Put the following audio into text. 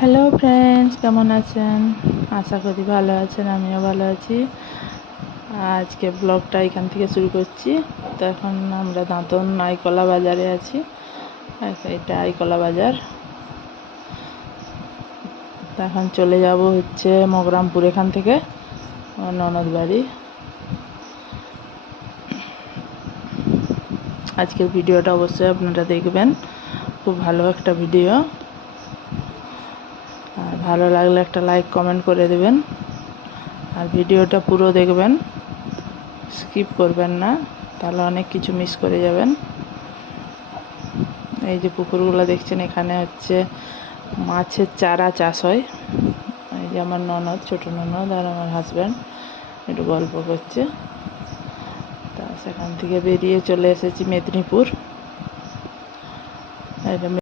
Hello friends, কেমন আছেন? আশা করি ভালো আছেন, আমিও ভালো আছি। আজকে ব্লগটা এখান থেকে শুরু করছি। তো এখন আমরা দাঁতন আইকলা বাজারে আছি। এটা আইকলা বাজার। তো এখন চলে যাব হচ্ছে মগরামপুর, এখান থেকে আমার ননদ বাড়ি। আজকের ভিডিওটা অবশ্যই আপনারা দেখবেন, খুব ভালো একটা ভিডিও। আর ভালো লাগলে একটা লাইক কমেন্ট করে দেবেন, আর ভিডিওটা পুরো দেখবেন, স্কিপ করবেন না, তাহলে অনেক কিছু মিস করে যাবেন। এই যে পুকুরগুলো দেখছেন, এখানে হচ্ছে মাছের চারা চাষ হয়। এই যে আমার ননদ, ছোট ননদ আর আমার হাজব্যান্ড একটু গল্প করছে। তা সেখান থেকে বেরিয়ে চলে এসেছি মেদিনীপুর।